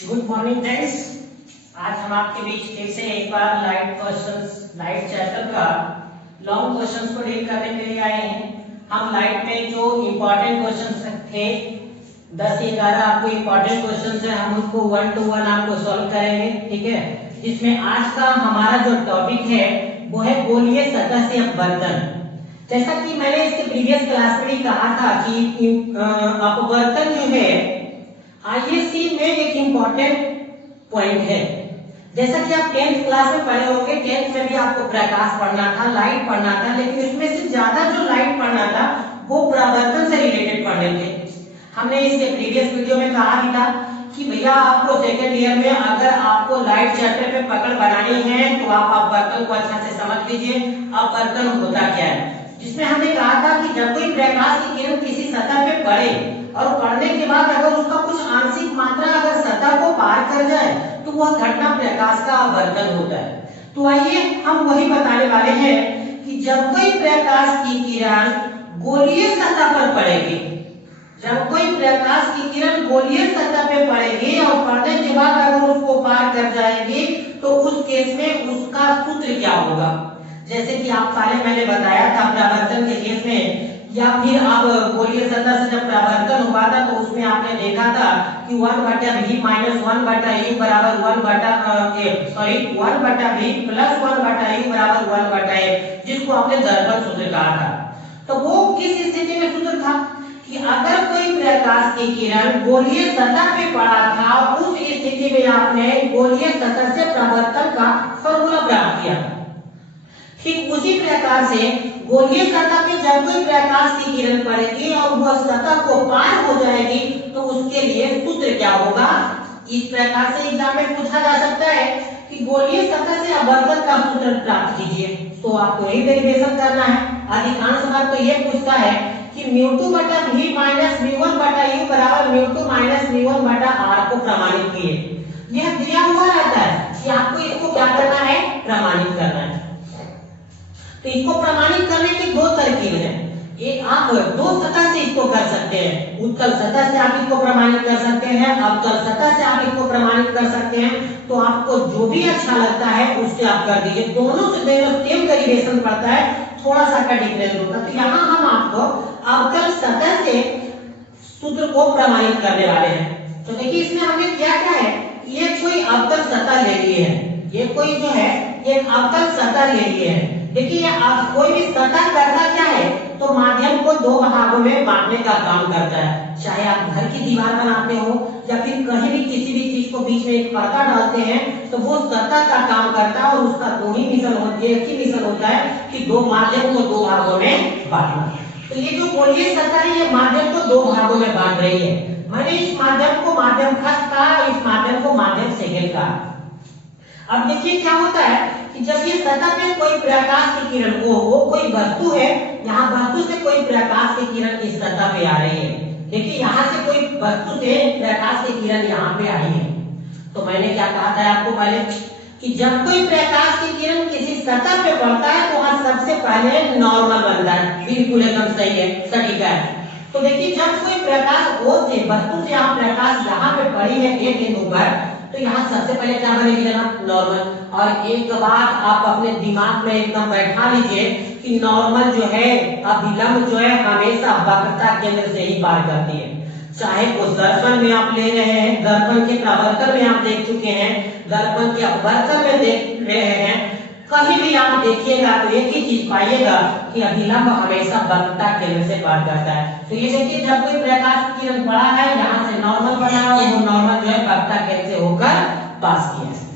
Good morning friends. आज हम आपके बीच फिर से एक बार लाइट चैप्टर का लॉन्ग क्वेश्चंस को डील करने के लिए आए हैं। हम लाइट में जो इम्पोर्टेंट क्वेश्चंस थे 10 से 11 आपको इम्पोर्टेंट क्वेश्चंस है, हम उसको 1 to 1 आपको सॉल्व करेंगे, ठीक है। जिसमें आज का हमारा जो टॉपिक है वो है गोलीय सतह से अपवर्तन। जैसा कि मैंने इसके प्रीवियस क्लास में ही कहा था कि अपवर्तन जो है आईएससी में एक इम्पोर्टेंट पॉइंट है। जैसा कि आप 10th क्लास में पढ़े होंगे, 10th में भी आपको प्रकाश पढ़ना था, लाइट पढ़ना था, लेकिन इसमें से ज्यादा जो लाइट पढ़ना था वो परावर्तन से रिलेटेड पढ़ने थे। हमने इसके प्रीवियस वीडियो में कहा भी था कि भैया आपको सेकेंड ईयर में अगर आपको लाइट चैप्टर पे पकड़ बनानी है तो आप अपवर्तन को अच्छा से समझ लीजिए। अपवर्तन होता क्या है, जिसमें हमने कहा था कि जब कोई प्रकाश की किरण किसी सतह पे पड़े और पढ़ने के बाद अगर उसका कुछ आंशिक मात्रा अगर सतह को पार कर जाए तो वह घटना प्रकाश का अपवर्तन होता है। तो आइए हम वही बताने वाले हैं कि जब कोई प्रकाश की किरण गोलीय सतह पर पड़ेगी, जब कोई प्रकाश की किरण गोलीय सतह पे पड़ेगी और पड़ने के बाद अगर उसको पार कर जाएगी तो उस केस में उसका सूत्र क्या होगा। जैसे कि आप पहले मैंने बताया था परावर्तन के केस में, या फिर आप गोलीय सतह से जब परावर्तन हुआ था तो उसमें आपने देखा था कि 1/v माइनस 1/u बराबर 1/v प्लस 1/u बराबर 1/a, जिसको आपने दर्पण सूत्र कहा था। तो वो किस स्थिति में सूत्र था कि अगर कोई प्रकाश की किरण गोलीय सतह पे पड़ा था, उस स्थिति में आपने गोलीय सतह से परावर्तन का फॉर्मूला प्राप्त किया। ठीक उसी प्रकार से गोलीय सतह पे जब कोई प्रकाश की किरण पड़ेगी और वह सतह को पार हो जाएगी तो उसके लिए सूत्र क्या होगा। इस प्रकार से एग्जाम में पूछा जा सकता है कि गोलीय सतह से अपवर्तन का सूत्र प्राप्त कीजिए, तो आपको यही डेरिवेशन करना है। अधिकांश बार तो ये पूछता है कि μ2/v माइनस μ1/u बराबर μ2 माइनस μ1/r को प्रमाणित किए। यह दिया हुआ रहता है कि आपको इसको क्या करना है, प्रमाणित करना है। तो इसको प्रमाणित करने की दो तरकीब है। एक आप दो सतह से इसको कर सकते हैं, उत्तल सतह से आप इसको प्रमाणित कर सकते हैं, अवतल सतह से आप इसको प्रमाणित कर सकते हैं। तो आपको जो भी अच्छा लगता है उससे आप कर दीजिए। दोनों से सेम डेरिवेशन पड़ता है, थोड़ा सा का डिफरेंस होता है। तो यहाँ हम आपको अवतल सतह से सूत्र को प्रमाणित करने वाले हैं। तो देखिए इसमें हमने किया क्या है, ये कोई अवतल सतह ले लिए है, ये कोई जो है ये अवतल सतह ले लिए है। देखिए आप कोई भी सतह करता क्या है, तो माध्यम को दो भागों में बांटने का काम करता है। चाहे आप घर की दीवार बनाते हो या फिर कहीं भी किसी भी चीज को बीच में एक पर्दा डालते हैं तो वो सतह का काम करता है और उसका दो ही मिशन होती है, एक ही मिशन होता है कि दो माध्यम को दो भागों में बांटना। तो ये जो गोलीय सतह है ये माध्यम को दो भागों में बांट रही है। मैंने इस माध्यम को माध्यम फर्स्ट कहा, इस माध्यम को माध्यम सेकेंड कहा। अब देखिए क्या होता है कि जब ये सतह पे कोई प्रकाश की किरण वो कोई वस्तु है, यहाँ वस्तु से कोई प्रकाश की किरण इस सतह पे आ रही है। देखिए यहाँ से कोई वस्तु से प्रकाश की किरण यहाँ पे आई है। तो मैंने क्या कहा था आपको पहले कि जब कोई प्रकाश की किरण किसी सतह पे पड़ता है तो वहां सबसे पहले नॉर्मल बनता है, बिल्कुल एकदम सही है, सटीक है। तो देखिए जब कोई प्रकाश से वस्तु से आप प्रकाश यहाँ पे पड़ी है एक बिंदु पर, तो यहाँ सबसे पहले क्या बनेगी जनाब, नॉर्मल। और एक बात आप अपने दिमाग में एकदम बैठा लीजिए कि नॉर्मल जो है अभिलंब जो है हमेशा वक्रता केंद्र से ही पार करती है। चाहे वो दर्पण में आप ले रहे हैं, दर्पण के परावर्तन में आप देख चुके हैं, दर्पण के अपवर्तन में देख रहे हैं, कहीं भी आप देखिएगा तो एक ही चीज पाइएगा कि अभिलंब हमेशा वक्रता केंद्र से पार करता है। तो ये देखिए जब कोई प्रकाश की किरण पड़ा है यहाँ से नॉर्मल बना है, वो नॉर्मल जो है वक्रता केंद्र से होकर पास किया है।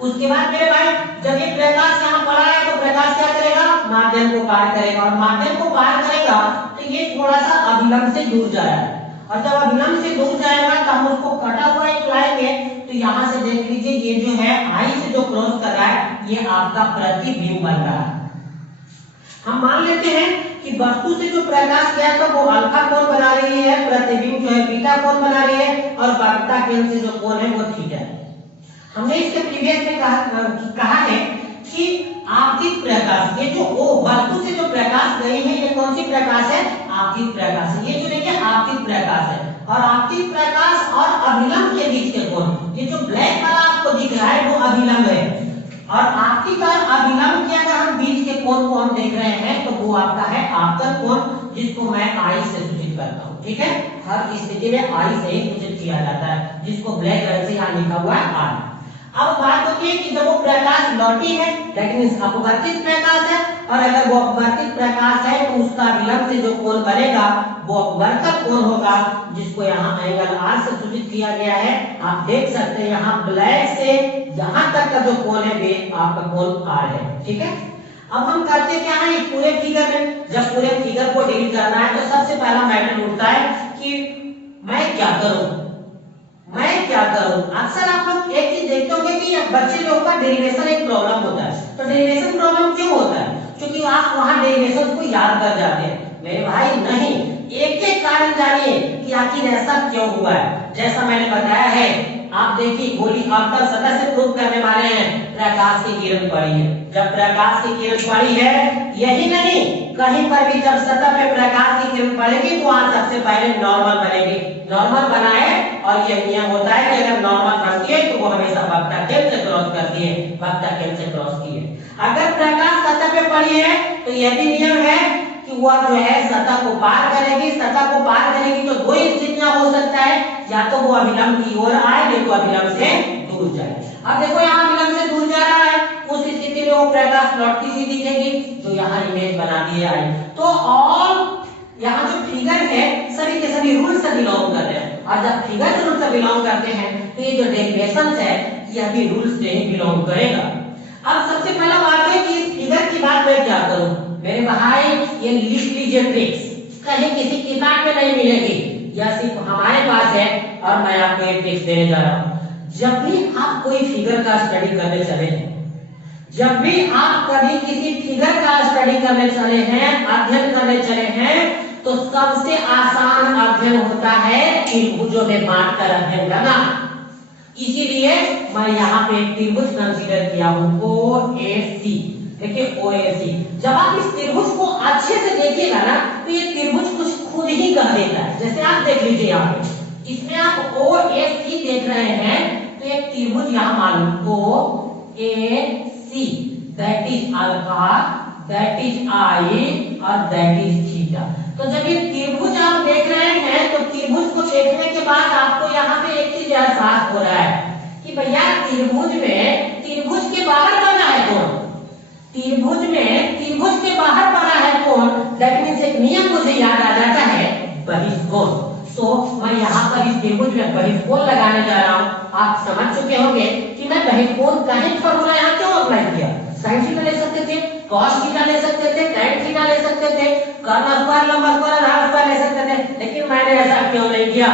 उसके बाद मेरे भाई जब ये प्रकाश यहाँ पड़ा है तो प्रकाश क्या करेगा, माध्यम को पार करेगा, और माध्यम को पार करेगा तो ये थोड़ा सा अभिलंब से दूर जाएगा, और जब अभिलंब से दूर जाएगा तो हम उसको कटा हुआ एक लाएंगे। तो यहाँ से देख लीजिए ये जो है आई से जो क्रॉस कर रहा है ये आपका प्रतिबिंब बन रहा है। हम मान लेते हैं कि वस्तु से जो प्रकाश गया था वो अल्फा कोण बना रही है, प्रतिबिंब जो है बीटा कोण बना रही है, और वक्रता केंद्र से जो कोण है वो थीटा है। हमने इसके प्रीवियस में कहा है कि आपतित प्रकाश, ये जो वस्तु से जो प्रकाश गई है ये कौन सी प्रकाश है, आपतित प्रकाश है। ये जो देखिए आपतित प्रकाश है, और आपतित प्रकाश और अभिलंब के बीच के कोण, ये जो ब्लैक वाला आपको दिख रहा है वो अभिलंब है, और आपतित और अभिलंब के अगर हम बीच के कोण को हम देख रहे हैं तो वो आपका है आपतन कोण, जिसको मैं आई से सूचित करता हूँ। ठीक है, हर स्थिति में आई से ही सूचित किया जाता है, जिसको ब्लैक रंग से यहाँ लिखा हुआ है आई। अब बात होती है कि जब वो प्रकाश लौटी है, दैट मींस अपवर्तित प्रकाश है, और अगर वो अपवर्तित प्रकाश है तो उसका विलंब से जो कोण बनेगा वो अपवर्तक कोण होगा, जिसको यहाँ एंगल आर से सूचित किया गया है। आप देख सकते हैं यहाँ ब्लैक से यहाँ तक का जो कोण है वे आपका कोण आर है। ठीक है, अब हम करते क्या है पूरे फिगर में, जब पूरे फिगर को डील करना है तो सबसे पहला मैटर उठता है कि मैं क्या करूं, मैं क्या करूं। अक्सर आप लोग एक चीज देखते होंगे कि बच्चे लोगों का डेरिवेशन एक प्रॉब्लम होता है। तो डेरिवेशन प्रॉब्लम क्यों होता है? क्योंकि आप वहां डेरिवेशन को याद कर जाते हैं। मेरे भाई नहीं, एक एक कारण जानिए कि आखिर ऐसा क्यों हुआ है। जैसा मैंने बताया है, आप देखिए गोली अवतल सतह से प्रूव करने वाले हैं, प्रकाश की किरण पड़ी है। जब प्रकाश की किरण पड़ी है, यही नहीं कहीं पर भी जब सतह पे प्रकाश की किरण पड़ेगी तो वहां सबसे पहले नॉर्मल बनेगी। नॉर्मल बनाए और ये नियम होता है कि अगर नॉर्मल बनती है तो वो हमेशा वक्ता केंद्र से क्रॉस करती है, वक्ता केंद्र से क्रॉस की है। अगर प्रकाश सतह पे पड़ी है तो यह भी नियम है कि वह जो है सतह को पार करेगी। सतह को पार करेगी तो दो स्थितियां हो सकता है, या तो वो अभिलंब की ओर आए नहीं तो अभिलंब से दूर जाए। अब देखो यहाँ अभिलंब से दूर जा रहा है, उस स्थिति में वो प्रकाश लौटती हुई दिखेगी, जो यहाँ इमेज बना दी है। तो ऑल यहाँ जो फिगर है सभी के सभी रूल से बिलोंग कर रहे हैं, और जब फिगर से रूल से बिलोंग करते हैं तो ये जो डेरिवेशन है यह भी रूल से ही बिलोंग करेगा। अब सबसे पहला बात है कि इस फिगर की बात मैं क्या करूं। मेरे भाई ये लिख लीजिए ट्रिक्स, कहीं किसी किताब में नहीं मिलेगी, यह सिर्फ हमारे पास है और मैं आपको एक ट्रिक्स देने जा रहा हूं। जब भी आप कोई फिगर का स्टडी करने चले, जब भी आप कभी किसी फिगर का स्टडी करने चले हैं, अध्ययन करने चले हैं, तो सबसे आसान अध्ययन होता है त्रिभुजों में बांटकर अध्ययन करना। इसीलिए मैं यहाँ पे एक त्रिभुज कंसीडर किया हूं OAC। देखिए OAC, जब आप इस त्रिभुज को अच्छे से देखिएगा ना तो ये त्रिभुज कुछ खुद ही कह देता है। जैसे आप देख लीजिए यहाँ पे, इसमें आप OAC देख रहे हैं तो एक त्रिभुज यहाँ मालूम OAC, that is alpha, that is I और दैट इज थीटा। तो जब ये त्रिभुज आप देख रहे हैं तो त्रिभुज को देखने के बाद आपको यहाँ पे एक चीज एहसास हो रहा है कि भैया त्रिभुज में त्रिभुज के बाहर बना है कौन, त्रिभुज में त्रिभुज के बाहर बना है कौन, दैट मींस एक नियम मुझे याद आ जाता है बहिष्कोण। तो मैं यहाँ पर इस त्रिभुज में बहिष्कोण लगाने जा रहा हूँ। आप समझ चुके होंगे कि मैं बहिष्कोण का ही फॉर्मूला यहाँ क्यों अप्लाई किया। साइन थीटा ले सकते थे, कॉस थीटा ले सकते थे, tan थीटा ले सकते थे, कर्ण स्क्वायर लंबा स्क्वायर आधार स्क्वायर ले सकते थे, लेकिन मैंने ऐसा क्यों नहीं किया।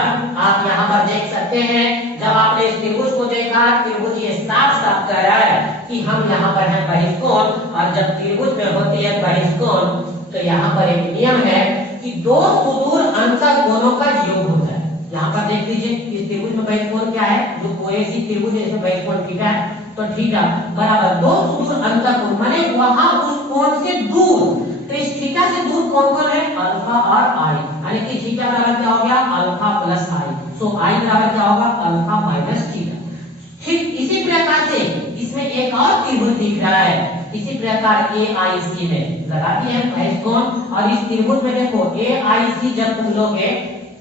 आप यहाँ पर देख सकते हैं, जब आपने इस त्रिभुज को देखा, त्रिभुज ये साफ साफ कह रहा है कि हम यहाँ पर है बहिष्कोण, और जब त्रिभुज में होती है बहिष्कोण तो यहाँ पर एक नियम है कि दो सुदूर अंतर कोणों का योग होता है। यहाँ पर देख लीजिए इस त्रिभुज में बहिष्कोण क्या है, जो OAC त्रिभुज है इसमें बहिष्कोण थीटा है, तो थीटा बराबर दो सुदूर अंतर कोण, माने वहां उस कोण से दूर, तो इस थीटा से दूर कौन है अल्फा और आई, यानी कि थीटा बराबर क्या हो गया अल्फा प्लस आई, सो आई बराबर क्या होगा अल्फा माइनस थीटा। ठीक इसी प्रकार से इसमें एक और त्रिभुज दिख रहा है, इसी प्रकार AIC में लगा दिया है बहिष्कोण, और इस त्रिभुज में देखो AIC जब तुम लोगे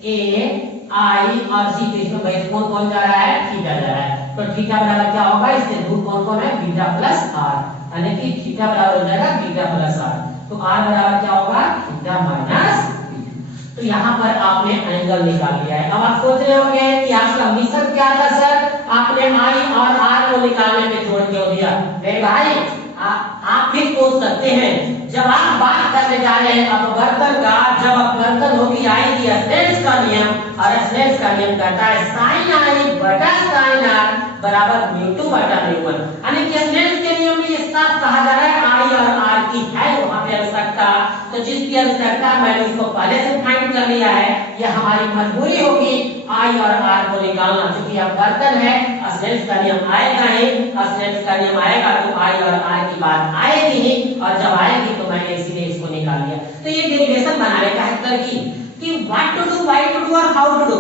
AI और C के इसमें बहिष्कोण कौन जा रहा है थीटा जा रहा है, तो थीटा बराबर क्या होगा इससे दूर कौन कौन है बीटा प्लस r, यानी कि थीटा बराबर हो जाएगा बीटा प्लस r, तो r बराबर क्या होगा थीटा माइनस बीटा। तो यहाँ पर आपने एंगल निकाल लिया है। अब आप सोच रहे होंगे कि आपका मिशन क्या था सर, आपने I और R को निकालने पे छोड़ क्यों दिया। मेरे भाई आप भी सोच सकते हैं, जब आप बात करने जा रहे हैं अपवर्तन का, जब अपवर्तन होगी आएगी स्नेल्स का नियम, और स्नेल्स का नियम कहता है sin I बटा sin R बराबर μ2 बटा μ1, यानी कि स्नेल्स के नियम में ये साफ कहा जा रहा है I और R की है वहां पे आवश्यकता, तो जिसकी आवश्यकता मैंने उसको पहले से फाइंड कर लिया है, यह हमारी मजबूरी होगी I और R को निकालना, क्योंकि अपवर्तन है स्नेल्स का नियम आएगा ही, स्नेल्स का नियम आएगा तो I और R की बात आएगी ही, और जब आएगी तो मैंने इसीलिए इसको निकाल लिया। तो ये डेरिवेशन बनाने का है तरकीब कि what to do, why to do और हाउ टू डू।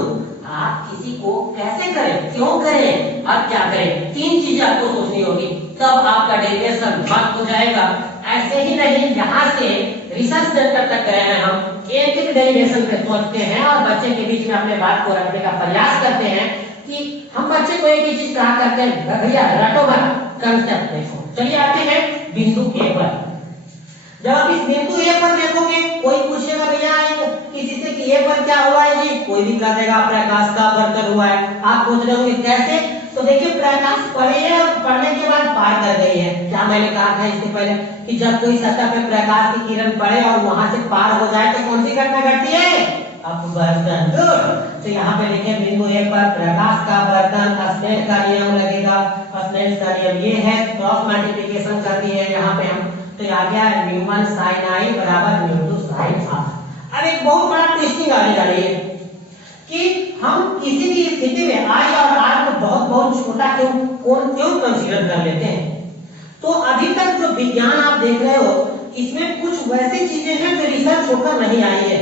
आप किसी को कैसे करें, क्यों करें और क्या करें, तीन चीजें आपको सोचनी होगी, तब आपका डेरिवेशन मस्त हो जाएगा। ऐसे ही नहीं, यहाँ से रिसर्च सेंटर तक गए हैं, हम एक एक डेरिवेशन पे सोचते हैं और बच्चे के बीच में अपने बात को रखने का प्रयास करते हैं कि हम बच्चे को एक ही चीज कहा करते हैं, भैया रटो मत, कंसेप्ट देखो। चलिए आते हैं बिंदु ए पर। जब आप इस बिंदु ए पर देखोगे, कोई पूछेगा भैया किसी से कि ए पर क्या हुआ है जी, कोई भी कह देगा प्रकाश का अपवर्तन हुआ है। आप पूछ रहे होंगे कैसे, तो देखिए प्रकाश पड़े है और पड़ने के बाद पार कर गई है। क्या मैंने कहा था इससे पहले कि जब कोई सतह पे प्रकाश की किरण पड़े और वहां से पार हो जाए तो कौन सी घटना घटती है, अपवर्तन। तो यहाँ पे देखिए बिंदु ए पर प्रकाश का अपवर्तन, स्नेल का नियम लगेगा। स्नेल का नियम ये है, क्रॉस मल्टीप्लिकेशन कर दी है यहाँ पे हम, तो आ गया न्यूमन साइन आई बराबर न्यू साइन आर। अब एक बहुत बड़ा ट्विस्टिंग आने जा रही है कि हम किसी भी स्थिति में आई और आर को बहुत बहुत छोटा क्यों कंसीडर कर लेते हैं। तो अभी तक जो विज्ञान आप देख रहे हो, इसमें कुछ वैसी चीजें हैं जो रिसर्च होकर नहीं आई है।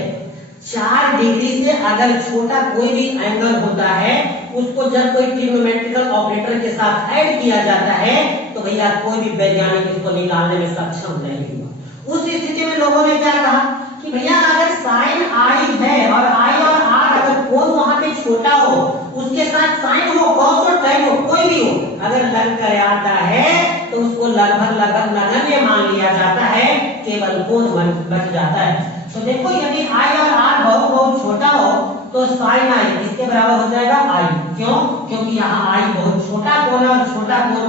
4 डिग्री से अगर छोटा कोई भी एंगल होता है, उसको जब कोई ट्रिग्नोमेट्रिकल ऑपरेटर के साथ ऐड किया जाता है, तो भैया कोई भी वैज्ञानिक इसको निकालने में सक्षम नहीं हुआ। उस स्थिति में लोगों ने क्या कहा कि भैया अगर साइन आई है और आई और आर अगर कोण वहां पे छोटा हो, उसके साथ साइन हो, कॉस हो, tan हो, कोई भी हो, अगर लग कर आता है तो उसको लगभग नगण्य मान लिया जाता है, केवल कोण बच जाता है। तो देखो यदि आई और आर बहुत छोटा हो तो साइन आई इसके बराबर हो जाएगा आई। क्यों? क्योंकि यहाँ आई बहुत छोटा कोण है और छोटा कोण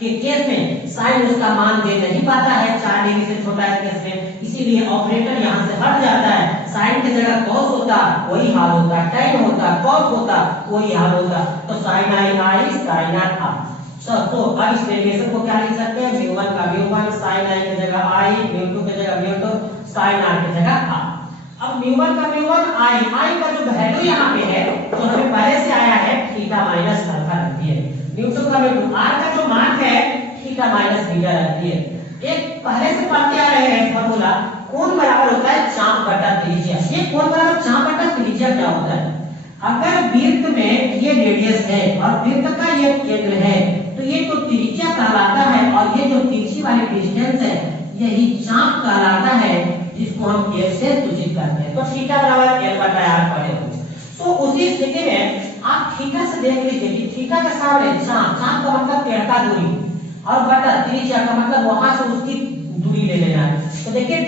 के केस में साइन उसका मान दे नहीं पाता है 4 डिग्री से छोटा केस में, इसीलिए ऑपरेटर यहाँ से हट जाता है। साइन की जगह कॉस होता वही हाल होता, tan होता कॉस होता वही हाल होता, तो साइन आई साइन आर। तो अब इस डेरिवेशन को क्या लिख सकते हैं, म्यू 1 का म्यू 1, साइन आई की जगह आई, म्यू 2 की जगह म्यू 2, साइन आर की जगह आर। अब म्यू 1 का म्यू 1, आई का जो वैल्यू यहाँ पे है तो हमें पहले से आया है थीटा माइनस अल्फा रखती है। म्यू 2 का म्यू 2, आर का जो मान है थीटा माइनस बीटा रखती है। एक पहले से पढ़ते आ रहे हैं फॉर्मूला, कोण बराबर होता है चाप बटा त्रिज्या। ये कोण बराबर चाप बटा त्रिज्या क्या होता है, अगर वृत्त में ये रेडियस है और वृत्त का ये केंद्र है, तो ये तो त्रिज्या कहलाता है और ये जो तिरछी वाली डिस्टेंस है यही चाप कहलाता है, जिसको हम f से सूचित करते हैं। तो थीटा बराबर l बटा r पढ़े हो। तो उसी स्थिति में आप थीटा से देख लीजिए कि थीटा के सामने चाप का मतलब टेढ़ का दूरी और बटा त्रिज्या का मतलब वहां से उसकी दूरी ले लेना है। तो देखिए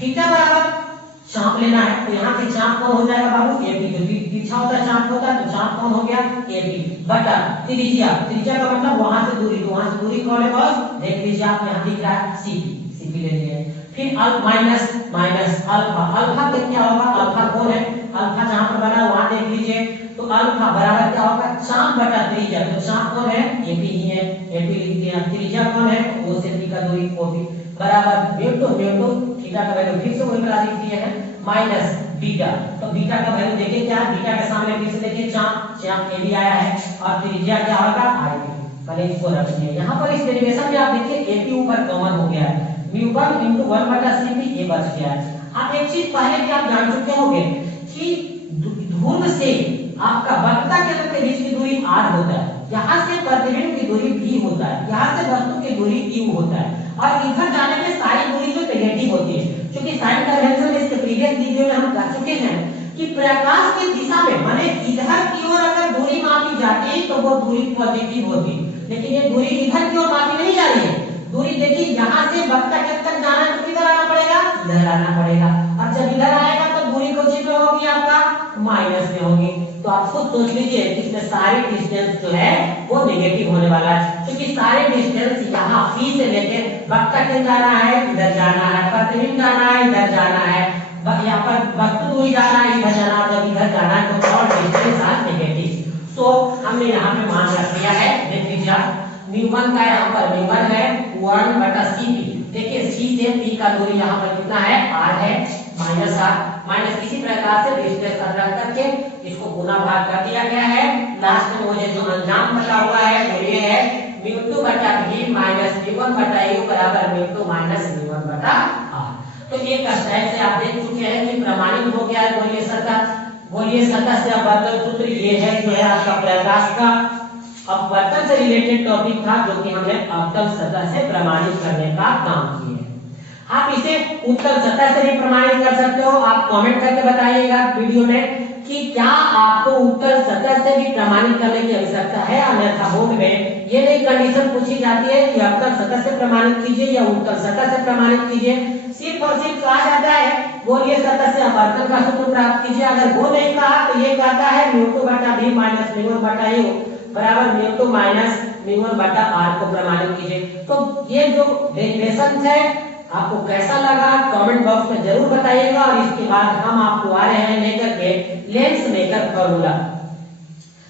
थीटा बराबर चाप लेना है, तो यहाँ पे चाप कौन हो जाएगा बाबू, एपी। जो तिरछा होता चाप होता है तो चाप कौन हो गया, एपी बटा त्रिज्या का मतलब वहां से दूरी, तो वहां से दूरी कौन है बॉस, देख लीजिए आप यहाँ दिख रहा है सीपी ले लिए। फिर माइनस अल्फा क्या होगा, अल्फा कौन है, अल्फा जहां पर बना वहां देख लीजिए, तो अल्फा बराबर क्या होगा, चाप बटा त्रिज्या। तो चाप कौन है, एपी ही है, एपी लिख दिया। त्रिज्या कौन है, वो से पी का दूरी ओपी बराबर म्यू 2 थीटा का वैल्यू फिर से वही बता लिख दिए हैं माइनस बीटा। तो बीटा का वैल्यू देखिए क्या, बीटा के सामने फिर से देखिए चाप ए भी आया है और त्रिज्या क्या होगा आई भी, मैंने इसको रख दिया। यहाँ पर इस डेरिवेशन में आप देखिए एपी ऊपर कॉमन हो गया है, म्यू 1 * 1 बटा सीपी ये बच गया है। आप एक चीज पहले भी आप जान चुके होंगे कि ध्रुव से आपका वक्रता केंद्र के बीच की दूरी r होता है, यहाँ से प्रतिबिंब की दूरी v होता है, यहाँ से वस्तु की दूरी u होता है, और इधर जाने में सारी दूरी जो नेगेटिव होती है। क्योंकि साइन कन्वेंशन इसके प्रीवियस वीडियो में हम कर चुके हैं कि प्रकाश की दिशा में माने इधर की ओर अगर दूरी मापी जाती है तो वो दूरी पॉजिटिव होती है, लेकिन ये दूरी इधर की ओर मापी नहीं जा रही है। दूरी देखिए यहाँ से वक्रता केंद्र तक जाना है तो किधर आना पड़ेगा, इधर आना पड़ेगा, और जब इधर आएगा तो दूरी कौन सी में होगी, आपका माइनस में होगी। तो आप खुद सोच लीजिए इसमें सारी डिस्टेंस जो है वो नेगेटिव होने वाला है, क्योंकि सारी डिस्टेंस यहाँ पी से लेके वक्रता केंद्र जाना है, इधर जाना है, प्रतिबिंब जाना है, इधर जाना है, यहाँ पर वस्तु दूरी जाना है, इधर जाना है, जब इधर जाना है तो ऑल डिस्टेंस आर नेगेटिव। सो हमने यहाँ पे मान रख दिया है, देख लीजिए आप म्यू 1 का यहाँ पर म्यू 1 है 1 बटा सीपी। देखिए सी से पी का दूरी यहाँ पर कितना है, r है माइनस r, माइनस इसी प्रकार से डिस्टेंस रख करके इसको गुना भाग कर दिया गया है। लास्ट में मुझे जो अंजाम बचा हुआ है वो ये है म्यू 2 बटा v माइनस म्यू 1 बटा u बराबर म्यू 2 माइनस म्यू 1 बटा r। तो एक स्टेप से आप देख चुके हैं कि प्रमाणित हो गया है कोरिलेशन का। गोलीय सतह से अपवर्तन सूत्र ये है जो है आपका प्रकाश का अपवर्तन से रिलेटेड टॉपिक था, जो कि हमने अवतल सतह से प्रमाणित करने का काम किया है। आप इसे उत्तल सतह से भी प्रमाणित कर सकते हो। आप कमेंट करके बताइएगा वीडियो में कि क्या आपको उत्तल सतह से भी प्रमाणित करने की आवश्यकता है। अन्यथा बोर्ड में ये नई कंडीशन पूछी जाती है कि अवतल सतह से प्रमाणित कीजिए या उत्तल सतह से प्रमाणित कीजिए। सिर्फ और सिर्फ कहा जाता है गोलीय सतह से अपवर्तन का सूत्र प्राप्त कीजिए। अगर वो नहीं कहा तो ये कहता है μ2/v माइनस μ1/u बराबर μ2 माइनस μ1/r को प्रमाणित कीजिए। तो ये जो डेरिवेशन है आपको कैसा लगा कमेंट बॉक्स में जरूर बताइएगा। और इसके बाद हम आपको आ रहे हैं लेकर के lens maker formula.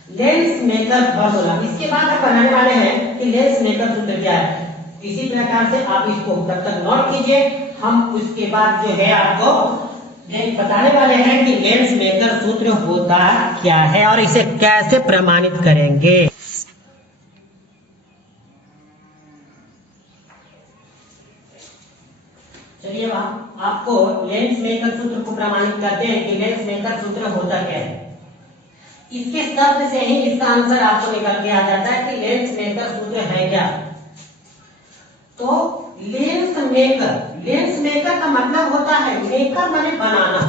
Lens maker formula इसके बाद हम बनाने वाले हैं कि लेंस मेकर सूत्र क्या है। इसी प्रकार से आप इसको तब तक नोट कीजिए। हम उसके बाद जो है आपको बताने वाले हैं कि लेंस मेकर सूत्र होता क्या है और इसे कैसे प्रमाणित करेंगे। चलिए आपको लेंस मेकर सूत्र को प्रमाणित करते हैं कि लेंस मेकर सूत्र होता क्या है। इसके शब्द से ही इसका आंसर आपको निकल के आ जाता है कि लेंस मेकर सूत्र है क्या। तो लेंस मेकर का मतलब होता है मेकर माने बनाना,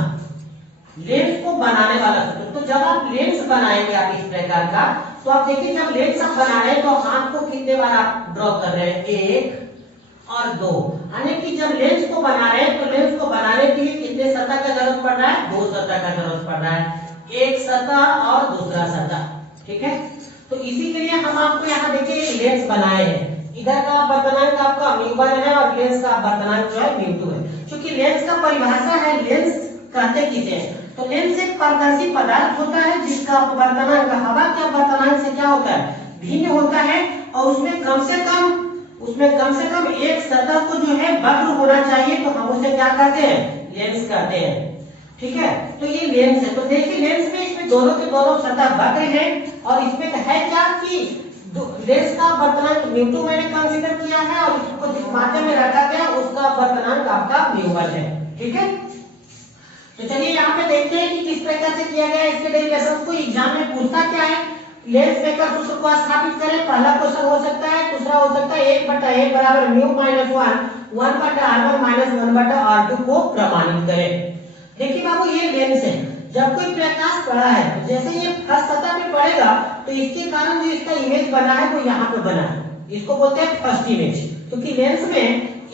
लेंस को बनाने वाला सूत्र। तो जब आप लेंस बनाएंगे आप इस प्रकार का, तो आप देखिए जब लेंस आप बना रहे हैं तो आंख को कितने बार आप ड्रॉ कर रहे हैं, 1 और 2। यानी कि जब लेंस को बना रहे हैं तो लेंस को बनाने के लिए कितने सतह का जरूरत पड़ रहा है, 2 सतह का जरूरत पड़ रहा है, एक सतह और दूसरा सतह। ठीक है, तो इसी के लिए हम आपको यहाँ देखिए लेंस बनाए हैं। इधर का अपवर्तनांक आपका μ1 है और लेंस का अपवर्तनांक जो है μ2 है। क्योंकि लेंस का परिभाषा है, लेंस कहते किसे हैं, तो लेंस एक पारदर्शी पदार्थ होता है जिसका अपवर्तनांक हवा के अपवर्तनांक से क्या होता है, भिन्न होता है। और उसमें कम से कम एक सतह को जो है वक्र होना चाहिए, तो हम उसे क्या कहते हैं, लेंस कहते हैं। ठीक है, तो ये लेंस है। तो देखिए लेंस में इसमें दोनों के दोनों सतह वक्र है और इसमें है क्या कि लेंस का अपवर्तनांक μ2 मैंने कंसीडर किया है और इसको जिस माध्यम में रखा गया उसका अपवर्तनांक आपका μ1 है। ठीक है, तो चलिए यहाँ पे देखते हैं कि किस प्रकार से किया गया इसके डेरिवेशन को। एग्जाम में पूछता क्या है, लेंस मेकर सूत्र को स्थापित करें। पहला क्वेश्चन हो सकता है, दूसरा हो सकता है 1/1 बराबर μ माइनस 1/r1 माइनस 1/r2 को प्रमाणित करें। देखिए बाबू ये लेंस है, जब कोई प्रकाश पड़ा है तो जैसे ये फर्स्ट सतह पे पड़ेगा तो इसके कारण जो इसका इमेज बना है वो यहाँ पे बना है, इसको बोलते हैं फर्स्ट इमेज। क्योंकि लेंस में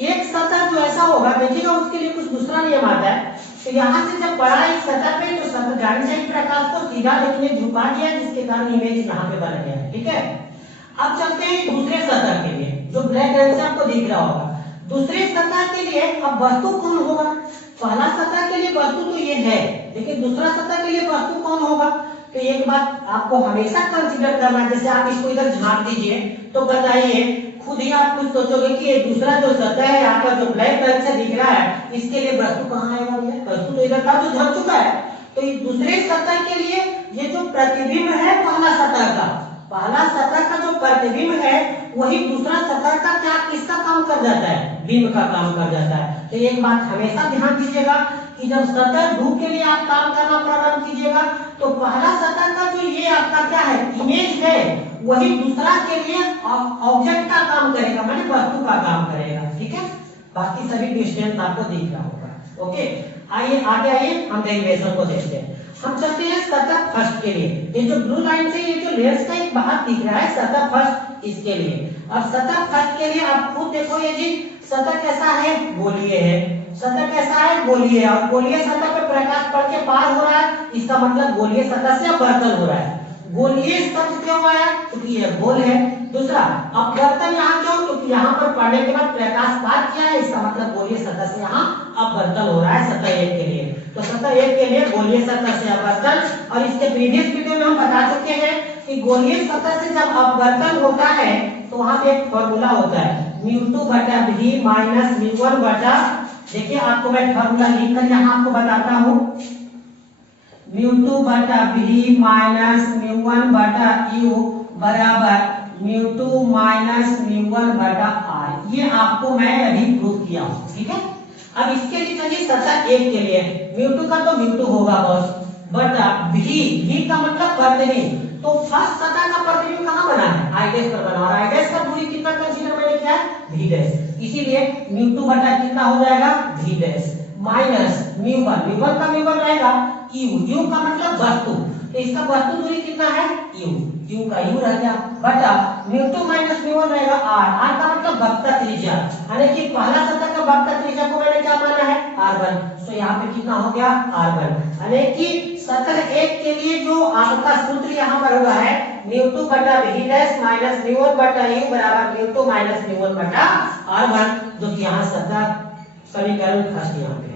एक सतह जो ऐसा होगा, देखिएगा उसके लिए कुछ दूसरा नियम आता है। तो यहाँ से जब पड़ा एक सतह पे तो सतह जाने से प्रकाश को सीधा लेकिन झुका दिया, जिसके कारण इमेज यहाँ पे बन गया है। ठीक है, अब चलते हैं दूसरे सतह के लिए जो ब्लैक रंग से आपको दिख रहा होगा। दूसरे सतह के लिए अब वस्तु कौन होगा, पहला सतह के लिए वस्तु तो ये है, लेकिन दूसरा सतह के लिए वस्तु कौन होगा। तो एक बात आपको हमेशा कंसीडर करना है, जैसे आप इसको इधर झांक दीजिए तो बताइए खुद ही आप कुछ सोचोगे कि ये दूसरा जो सतह है आपका जो ब्लैक रंग से दिख रहा है, इसके लिए वस्तु कहाँ आएगा, वस्तु तो इधर का जो झांक चुका है। तो इस दूसरे सतह के लिए ये जो प्रतिबिंब है पहला सतह का जो प्रतिबिंब है वही दूसरा सतह का क्या किसका काम कर जाता है, बिंब का काम कर जाता है। तो एक बात हमेशा ध्यान दीजिएगा कि जब सतह ध्रुव के लिए आप काम करना प्रारंभ कीजिएगा तो पहला सतह का जो ये आपका क्या है इमेज है, वही दूसरा के लिए ऑब्जेक्ट का काम करेगा, माने वस्तु का काम करेगा। ठीक है, बाकी सभी डिस्टेंस आपको दिख रहा होगा। ओके, आइए आगे आइए हम डेरिवेशन को देखते हैं। हम चलते हैं सतह फर्स्ट के लिए। ये जो ब्लू लाइन से ये जो लेंस का एक भाग दिख रहा है सतह फर्स्ट, इसके लिए। अब सतह फर्स्ट के लिए आप खुद देखो, ये जी सतह कैसा है, गोलीय है। सतह कैसा है, गोलीय है। और गोलीय सतह पे प्रकाश पड़ के पार हो रहा है, इसका मतलब गोलीय सतह से अपवर्तन हो रहा है। गोलीय शब्द क्यों आया, क्योंकि ये गोल है। दूसरा अपवर्तन यहाँ क्यों, क्योंकि यहाँ पर पड़ने के बाद प्रकाश पार किया है, इसका मतलब गोलीय सतह से यहाँ अपवर्तन हो रहा है सतह 1 के लिए। तो सतह 1 के लिए गोलीय सतह से अपवर्तन। और इसके प्रीवियस वीडियो में हम बता चुके हैं कि गोलीय सतह से जब अपवर्तन होता है तो वहां पे एक फॉर्मूला होता है μ2/v माइनस μ1/, देखिए आपको मैं फॉर्मूला लिखकर यहाँ आपको बताता हूँ। μ2/v माइनस μ1/u बराबर μ2 माइनस μ1/r। ये आपको मैं अभी प्रूव किया हूँ। ठीक है, अब इसके लिए चलिए सतह 1 के लिए μ2 का तो μ2 होगा बस, बटा भी का मतलब प्रतिबिंब। तो फर्स्ट सतह का प्रतिबिंब कहाँ बना है, आई डैश पर बना, और आई डैश का दूरी कितना कंसीडर मैंने किया है, भी डैश। इसीलिए μ2 बटा कितना हो जाएगा, भी डैश माइनस μ1 का μ1 रहेगा, u का मतलब वस्तु, तो इसका वस्तु दूरी कितना है, u का u रह गया, बटा μ2 माइनस μ1 रहेगा r का मतलब वक्रता त्रिज्या, यानी कि पहला सतह का वक्रता त्रिज्या को मैंने क्या माना है, r1। तो यहाँ पे कितना हो गया, r1, यानी कि सतह एक के लिए जो आपका सूत्र यहाँ पर हुआ है μ2 बटा v डैश माइनस μ1 बटा u बराबर μ2 माइनस μ1 बटा r1, जो कि यहाँ सतह समीकरण फर्स्ट यहाँ पे है।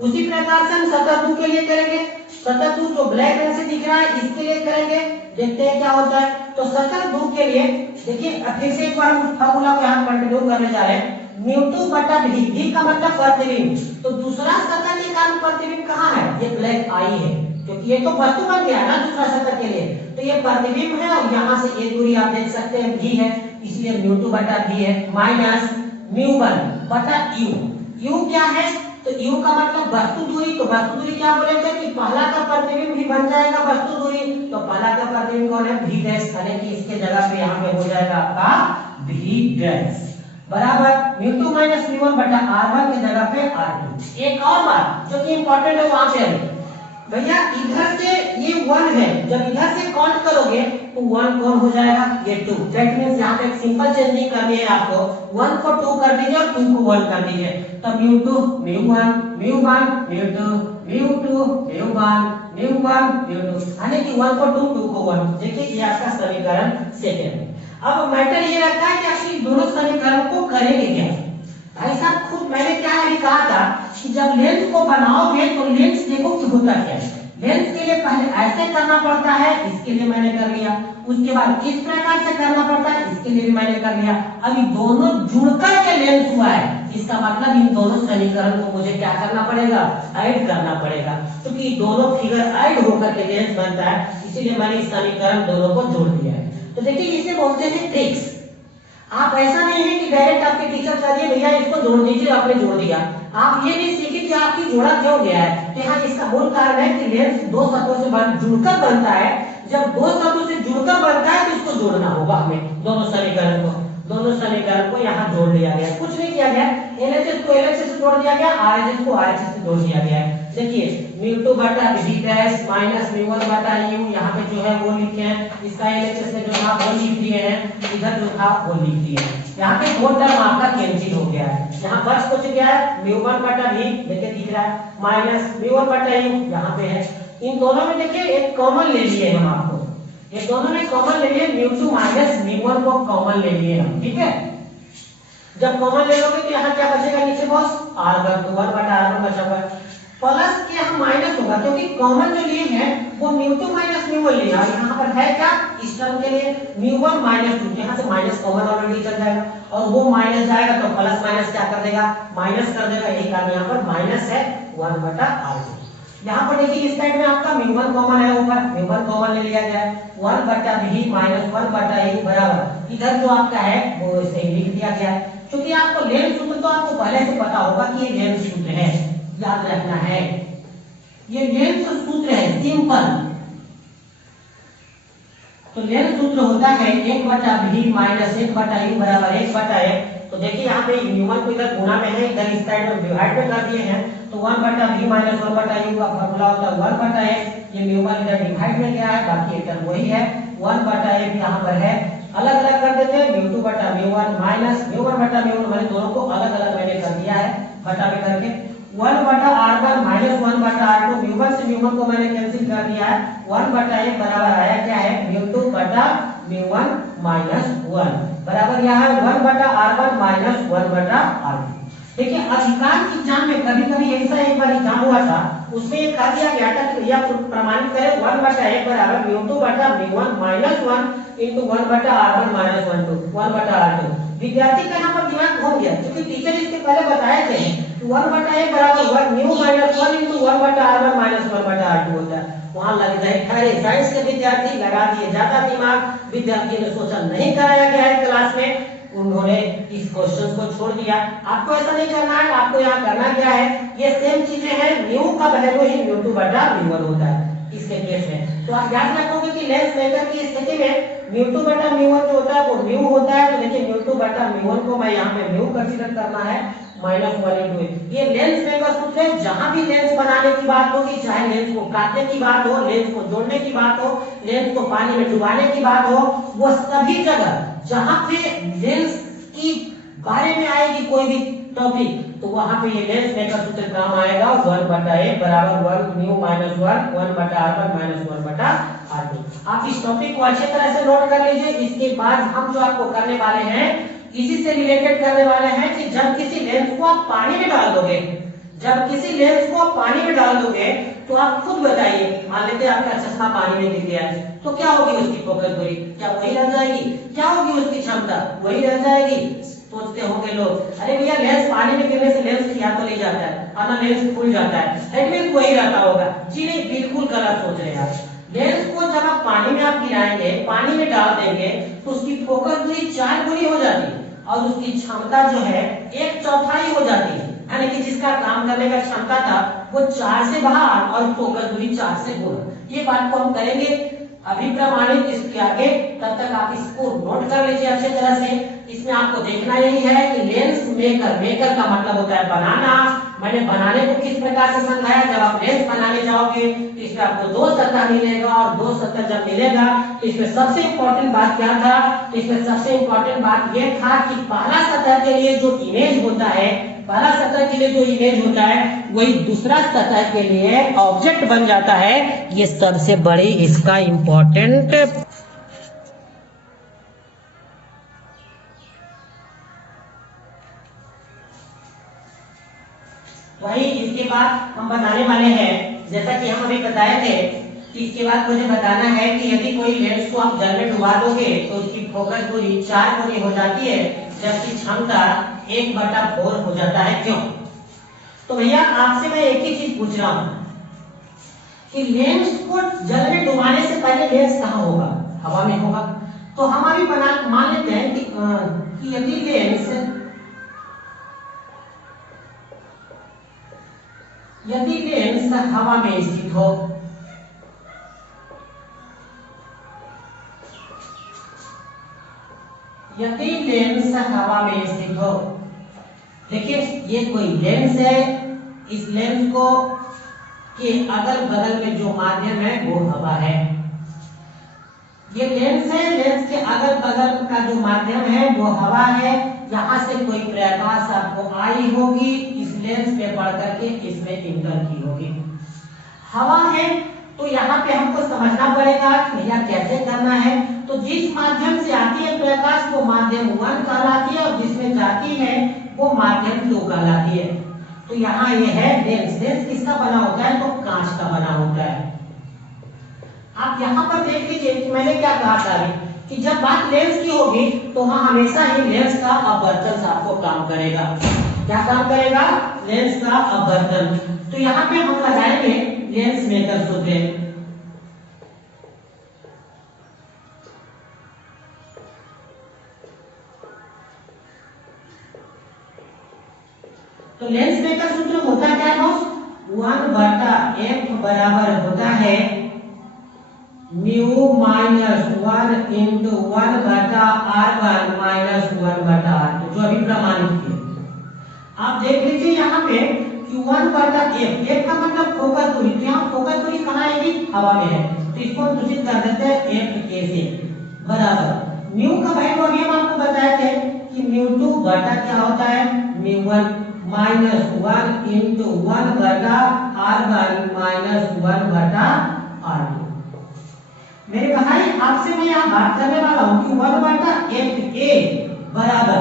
उसी प्रकार से हम सतह 2 के लिए करेंगे, सतह 2 जो ब्लैक रंग से दिख रहा है इसके लिए करेंगे, देखते हैं क्या होता है। तो सतह 2 के लिए देखिए फिर से एक बार हम फार्मूला को यहाँ कंटिन्यू करने जा रहे हैं, μ2 बटा v का मतलब प्रतिबिंब, तो दूसरा सतह के कारण प्रतिबिंब कहाँ है, ये ब्लैक आई है, क्योंकि ये तो वस्तु बन गया ना दूसरा सतह के लिए, तो ये प्रतिबिंब है, और यहाँ से ये दूरी आप देख सकते हैं v है, इसलिए μ2 बटा v है, माइनस μ1 बटा u क्या है, तो u का मतलब वस्तु दूरी, तो वस्तु दूरी क्या बोले थे कि पहला का प्रतिबिंब भी बन जाएगा वस्तु दूरी, तो पहला का प्रतिबिंब कौन है, v डैश, यानी कि इसके जगह पे यहाँ पे हो जाएगा आपका v डैश बराबर μ2 माइनस μ1 बटा r1 की जगह पे r2। एक और बात जो कि इंपॉर्टेंट है वहां पे भैया, इधर से ये 1 है, जब इधर से काउंट करोगे तो 1 कौन हो जाएगा, ये 2, दैट मींस यहाँ पे एक सिंपल चेंजिंग करनी है आपको, 1 को 2 कर दीजिए और 2 को 1 कर दीजिए, तो μ2 μ1 μ1 μ2 μ2 μ1 μ1 μ2, यानी कि 1 को 2 2 को 1। देखिए ये आपका समीकरण सेकंड। अब मैटर ये रहता है कि आप दोनों समीकरण को करेंगे क्या, भाई साहब खुद मैंने क्या अभी कहा था कि जब लेंस को बनाओगे तो लेंस देखो कि होता क्या है, लेंस के लिए पहले ऐसे करना पड़ता है, इसके लिए मैंने कर लिया, उसके बाद इस प्रकार से करना पड़ता है, इसके लिए भी मैंने कर लिया, अभी दोनों जुड़कर के लेंस हुआ है, इसका मतलब इन दोनों समीकरण को मुझे क्या करना पड़ेगा, ऐड करना पड़ेगा, क्योंकि दोनों फिगर ऐड होकर के लेंस बनता है, इसीलिए मैंने इस समीकरण दोनों को जोड़ दिया है। तो देखिए इसे बोलते हैं ट्रिक्स। आप ऐसा नहीं है कि डायरेक्ट आपके टीचर कह दिए भैया इसको जोड़ दीजिए, आपने जोड़ दिया, आप ये नहीं सीखे कि आपकी जोड़ा क्यों गया है, तो यहाँ इसका मूल कारण है कि लेंस दो सतहों से जुड़कर बनता है, जब दो सतहों से जुड़कर बनता है तो इसको जोड़ना होगा हमें, दोनों समीकरण को यहाँ जोड़ लिया गया, कुछ नहीं किया गया, LHS को LHS से जोड़ दिया गया, RHS को RHS से जोड़ दिया गया है। देखिए μ2 बटा v डैश माइनस μ1 बटा u, यहाँ पे जो है वो लिखे हैं, इसका LHS में जो था वो लिख दिए हैं, इधर जो था वो लिख दिए हैं, यहाँ पे दो टर्म आपका कैंसिल हो गया है, यहाँ बच कुछ गया है μ1 बटा v देखिए दिख रहा है, माइनस μ1 बटा u यहाँ पे है, इन दोनों में देखिए एक कॉमन ले लिए हम, आपको ये दोनों में कॉमन ले लिए, μ2 माइनस μ1 को कॉमन ले लिए हम, ठीक है। जब कॉमन ले लोगे तो यहाँ क्या बचेगा नीचे बॉस, r1 तो 1 बटा r1 बचा हुआ है, प्लस के यहाँ माइनस होगा, क्योंकि कॉमन जो लिए हैं वो μ2 माइनस μ1 लिए, और यहाँ पर है क्या इस टर्म के लिए μ1 माइनस 2, यहाँ से माइनस कॉमन ऑलरेडी चल जाएगा, और वो माइनस जाएगा तो प्लस माइनस क्या कर देगा, माइनस कर देगा, यही कारण यहाँ पर माइनस है 1 बटा r2। यहाँ पर देखिए इस साइड में आपका μ1 कॉमन है, ऊपर μ1 कॉमन ले लिया गया, 1 बटा v माइनस 1 बटा u बराबर इधर जो आपका है वो इसे लिख दिया गया है, क्योंकि आपको लेंस सूत्र तो आपको पहले से पता होगा कि ये लेंस सूत्र है, याद रखना है ये लेंस सूत्र है सिंपल, तो लेंस सूत्र होता है 1 बटा v माइनस 1 बटा u बराबर 1 बटा 1। तो देखिए यहाँ पे μ1 को इधर गुणा में है, इधर इस साइड में डिवाइड में कर दिए हैं, तो 1 बटा v माइनस 1 बटा u का फॉर्मूला होता है 1 बटा 1, ये μ1 इधर डिवाइड में गया है, बाकी इधर वही है 1 बटा 1 यहाँ पर है, अलग अलग कर देते हैं, μ2 बटा μ1 माइनस μ1 बटा μ1, मैंने दोनों को अलग अलग मैंने कर दिया है बटा में करके, 1 बटा r1 माइनस 1 बटा r2, μ1 से μ1 को मैंने कैंसिल कर दिया है, 1 बटा 1 बराबर आया क्या है μ2 बटा μ1 माइनस 1 बराबर यहाँ 1 बटा r1 माइनस 1 बटा r2। देखिए अधिकांश एग्जाम में कभी कभी ऐसा एक बार एग्जाम हुआ था, उसमें ये कहा दिया गया था कि यह प्रमाणित करें 1 बटा 1 बराबर μ2 बटा μ1 माइनस 1 इंटू 1 बटा r1 माइनस 1 बटा r2। विद्यार्थी का यहाँ पर दिमाग घूम गया, क्योंकि टीचर इसके पहले बताए थे 1 बटा 1 बराबर μ माइनस 1 इंटू 1 बटा r1 माइनस 1 बटा r2 होता है, वहां लग जाए खड़े, साइंस के विद्यार्थी लगा दिए ज्यादा दिमाग, विद्यार्थियों ने सोचा नहीं कराया गया है क्लास में, उन्होंने इस क्वेश्चन को छोड़ दिया। आपको ऐसा नहीं करना है, आपको यहाँ करना क्या है, ये सेम चीजें हैं, न्यू का वैल्यू ही μ2 बटा μ1 होता है, इसके केस में। तो आप याद रखोगे कि लेंस मेकर की स्थिति में μ2 बटा μ1 जो होता है वो म्यू होता है। तो देखिए μ2 बटा μ1 को मैं यहाँ पे म्यू कंसीडर करना है -1 ये लेंस मेकर सूत्र है। जहां भी लेंस बनाने की बात होगी, चाहे लेंस को काटने की बात हो, लेंस को जोड़ने की बात हो, लेंस को पानी में डुबाने की बात हो, वो सभी जगह जहां पे लेंस की बारे में आएगी कोई भी टॉपिक, तो वहां पे ये लेंस मेकर सूत्र काम आएगा 1 बटा a बराबर 1 म्यू माइनस 1 बटा r1 माइनस 1 बटा r2। आप इस टॉपिक को अच्छी तरह से नोट कर लीजिए। इसके बाद हम जो आपको करने वाले हैं इसी से रिलेटेड करने वाले हैं कि जब किसी लेंस को आप पानी में डाल दोगे, जब किसी लेंस को आप पानी में डाल दोगे तो आप खुद बताइए, मान लेते हैं आपका चश्मा पानी में गिर गया है, तो क्या होगी उसकी फोकस दूरी? क्या वही रह जाएगी? क्या होगी उसकी क्षमता? वही रह जाएगी। सोचते होंगे लोग, अरे भैया लेंस पानी में गिरने से लेंस खिया तो नहीं जाता है और ना लेंस खुल जाता है, एटलीस्ट वही रहता होगा। जी नहीं, बिल्कुल गलत सोच रहे हैं आप। लेंस को जब आप पानी में आप गिराएंगे, पानी में डाल देंगे, तो उसकी फोकस दूरी 4 गुनी हो जाती है और उसकी क्षमता जो है 1/4 हो जाती है। यानी कि जिसका काम करने का क्षमता था वो 4 से बाहर और फोकस दूरी 4 से गुना। ये बात को हम करेंगे अभी प्रमाणित इसके आगे, तब तक आप इसको नोट कर लीजिए अच्छी तरह से। इसमें आपको देखना यही है कि लेंस मेकर, मेकर का मतलब होता है बनाना। मैंने बनाने को किस प्रकार से समझाया, जब आप लेंस बनाने जाओगे तो इसमें आपको 2 सतह मिलेगा और 2 सतह जब मिलेगा तो इसमें सबसे इंपॉर्टेंट बात क्या था? इसमें सबसे इंपॉर्टेंट बात यह था कि पहला सतह के लिए जो इमेज होता है, पहला सतह के लिए जो इमेज होता है वही दूसरा सतह के लिए ऑब्जेक्ट बन जाता है। ये सबसे बड़ी इसका इंपॉर्टेंट वही। इसके बाद हम बताने वाले हैं, जैसा कि हम अभी बताए थे कि इसके बाद मुझे बताना है कि यदि कोई लेंस को आप जल में डुबा दोगे तो उसकी फोकस दूरी 4 गुनी हो जाती है, जबकि क्षमता 1/4 हो जाता है। क्यों? तो भैया आपसे मैं एक ही चीज पूछ रहा हूं कि लेंस को जल में डुबाने से पहले लेंस कहाँ होगा? हवा में होगा। तो हम अभी मान लेते हैं कि यदि लेंस हवा में स्थित हो, यदि लेंस हवा में स्थित हो, देखिए ये कोई लेंस है, इस लेंस को के अगल बगल में जो माध्यम है वो हवा है। ये लेंस है, लेंस के अगल बगल का जो माध्यम है वो हवा है। यहाँ से कोई प्रकाश आपको आई होगी, इस लेंस पे पड़ करके इसमें इंटर की होगी। हवा है तो यहाँ पे हमको समझना पड़ेगा भैया कैसे करना है। तो जिस माध्यम से आती है प्रकाश वो माध्यम 1 कहलाती है और जिसमें जाती है वो माध्यम 2 कहलाती है। तो यहाँ ये है लेंस। लेंस किसका बना होता है? तो कांच का बना होता है। आप यहाँ पर देख लीजिए कि मैंने क्या कहा था कि जब बात लेंस की होगी तो वहां हमेशा ही लेंस का अपवर्तन आपको काम करेगा। क्या काम करेगा? लेंस का अपवर्तन। तो यहाँ पे हम लगाएंगे लेंस मेकर सूत्र। तो लेंस मेकर सूत्र होता क्या है? 1/f बराबर होता है म्यू माइनस 1 इंटू 1 बटा r1 माइनस 1 बटा r2, जो अभी प्रमाणित किया। आप देख लीजिए यहाँ पे कि 1/f का मतलब फोकस दूरी, तो यहाँ फोकस दूरी कहाँ आएगी? हवा में है, तो इसको हम दूषित कर देते हैं f से बराबर म्यू का वैल्यू अभी हम आपको बताए थे कि μ2 बटा क्या होता है? μ1 माइनस 1 इंटू 1 बटा r1 माइनस 1 बटा r2। मेरे भाई आपसे मैं यहाँ बात करने वाला हूँ कि 1/fa बराबर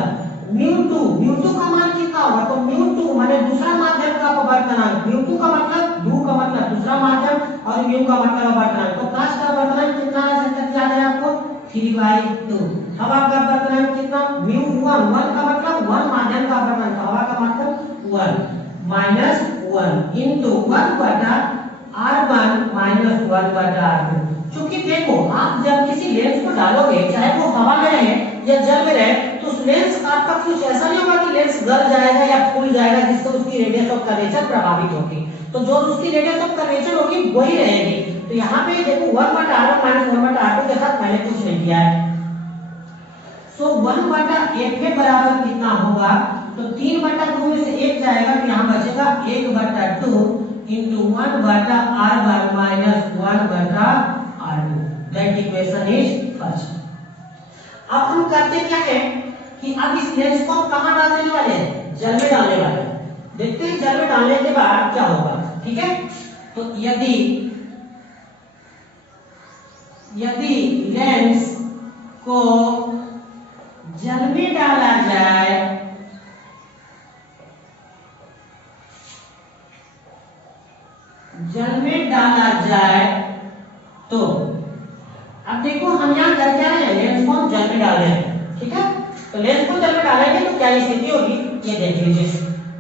μ2 का मान कितना होगा? तो μ2 माने दूसरा माध्यम का अपवर्तनांक। μ2 का मतलब दू का मतलब दूसरा माध्यम और म्यू का मतलब अपवर्तनांक। तो कांच का अपवर्तनांक कितना आ सकता है? याद है आपको? 3/2। हवा का अपवर्तनांक कितना? μ1 1 का मतलब 1 माध्यम का अपवर्तनांक, हवा का मतलब 1 माइनस 1 इंटू 1 बटा r1 माइनस 1 बटा r2। क्योंकि देखो आप जब किसी लेंस को डालोगे, चाहे वो हवा में रहे या जल में रहे, तो उस लेंस का आपका कुछ ऐसा नहीं होगा कि लेंस गल जाएगा या फूल जाएगा जिससे उसकी रेडियस ऑफ कर्वेचर प्रभावित होगी। तो जो उसकी रेडियस ऑफ कर्वेचर होगी वही रहेगी। तो यहाँ पे देखो 1/r1 माइनस 1/r2 के साथ मैंने कुछ नहीं किया है। सो 1/f बराबर कितना होगा, तो 3/2 में से 1 जाएगा तो यहाँ बचेगा 1/2 into 1/r1 minus 1/r2। That equation is first. अब हम करते क्या है कि अब इस लेंस को हम कहाँ डाल देने वाले हैं, जल में डालने वाले हैं। देखते हैं जल में डालने के बाद क्या होगा। ठीक है, तो यदि लेंस को जल में डाला जाए तो अब देखो हम यहाँ कर क्या रहे हैं, लेंस को हम जल में डाल रहे हैं। ठीक है, तो लेंस को जल में डालेंगे तो क्या स्थिति होगी ये देख लीजिए।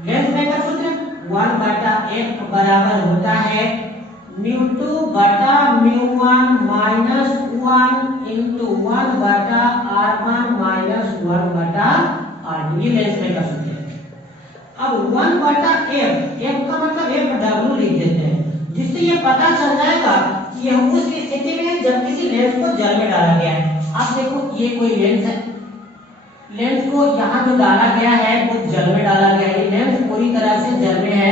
लेंस में का सूत्र 1/f बराबर होता है μ2 बटा μ1 minus 1 into 1/r1 minus 1/r2। ये लेंस में का सूत्र है। अब 1/f, f का मतलब fw लिख देते हैं, जिससे ये पता चल जाएगा कि यह उस स्थिति में जब किसी लेंस को जल में डाला गया है। आप देखो ये कोई लेंस है, लेंस को यहाँ जो डाला गया है वो जल में डाला गया है। लेंस पूरी तरह से जल में है।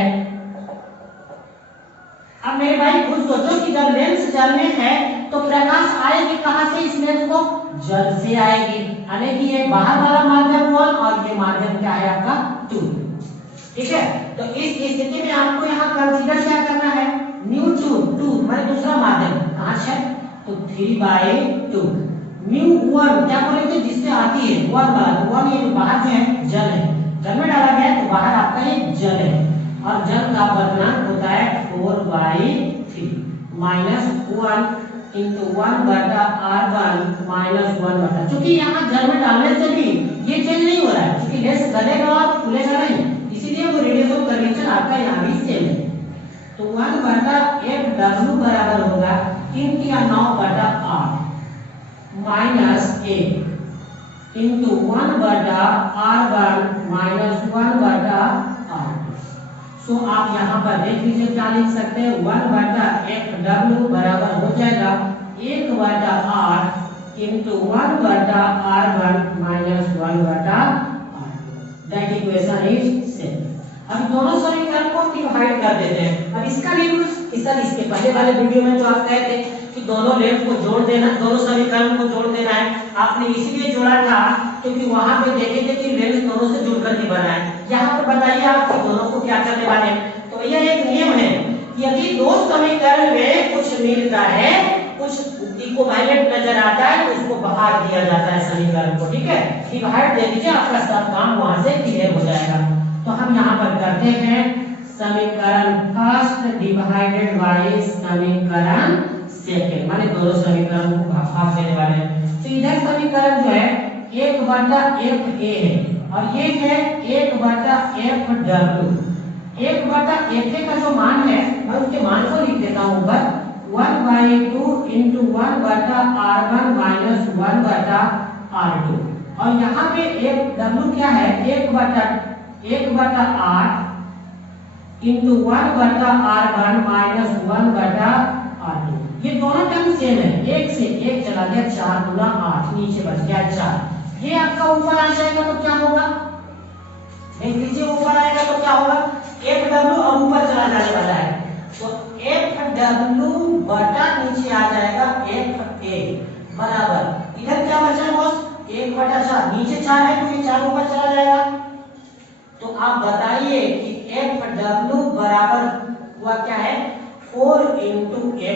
अब मेरे भाई खुद सोचो कि जब लेंस जल में है तो प्रकाश आएगी कहां से, इस लेंस को जल से आएगी, यानी कि ये बाहर वाला माध्यम 1 और ये माध्यम क्या है आपका 2। ठीक है, तो इस स्थिति में आपको यहाँ कंसीडर क्या करना है, μ2 मतलब दूसरा माध्यम कांच है तो 3/2 μ1 क्या बोलेंगे जिससे आती है 1 ये बाहर जो है जल है, जल में डाला गया है तो बाहर आपका ये जल है और जल का परिमाण होता है 4/3 माइनस 1 इंटू 1/r1 माइनस 1/, चूंकि यहाँ जल में डालने से भी ये चेंज नहीं हो रहा है क्योंकि लेंस गलेगा और खुलेगा नहीं, इसीलिए वो रेडियस ऑफ कर्वेचर आपका यहाँ भी सेम है। तो 1/fw बराबर होगा 3 या 9/r minus 1 into 1/r1 minus 1/r2। सो आप यहाँ पर देख लीजिए क्या लिख सकते हैं, 1/fw बराबर हो जाएगा 1/r into 1/r1 minus 1/r2। That equation is same. अब दोनों समीकरण को डिवाइड कर देते हैं। अब इसका यूज इसके पहले वाले वीडियो में जो आप कहे थे कि दोनों लेंस को जोड़ देना, दोनों समीकरण को जोड़ देना है, आपने इसलिए जोड़ा था क्योंकि वहां पे देखे थे कि लेंस दोनों से जुड़कर ही बना है। यहाँ पर बताइए आप कि दोनों को क्या करने वाले हैं। तो यह एक नियम है, यदि दो समीकरण में कुछ मिलता है, कुछ इक्विवेलेंट नजर आता है तो उसको बाहर दिया जाता है समीकरण को। ठीक है, डिवाइड दे दीजिए, आपका सब काम वहां से क्लियर हो जाएगा। तो हम यहाँ पर करते हैं समीकरण फर्स्ट डिवाइडेड बाय समीकरण सेकंड, माने दोनों समीकरण को भाग देने वाले हैं। तो इधर समीकरण जो है 1/fa है और ये है 1/fw। 1/fa का जो मान है मैं उसके मान को लिख देता हूँ ऊपर 1/2 इंटू 1/r1 माइनस 1/r2 और यहाँ पे w क्या है 1/8 इंटू 1/r1 माइनस 1/r2। ये दोनों टर्म सेम है, एक से एक चला गया 4 गुना 8, नीचे बच गया 4। ये आपका ऊपर आ जाएगा तो क्या होगा, देख लीजिए ऊपर आएगा तो क्या होगा, fw और ऊपर चला जाने वाला है तो fw बटा नीचे आ जाएगा fa बराबर इधर क्या बचा बॉस 1/4, नीचे 4 है तो ये 4 ऊपर चला जाएगा। तो आप बताइए कि fw बराबर हुआ क्या है 4 इंटू fa।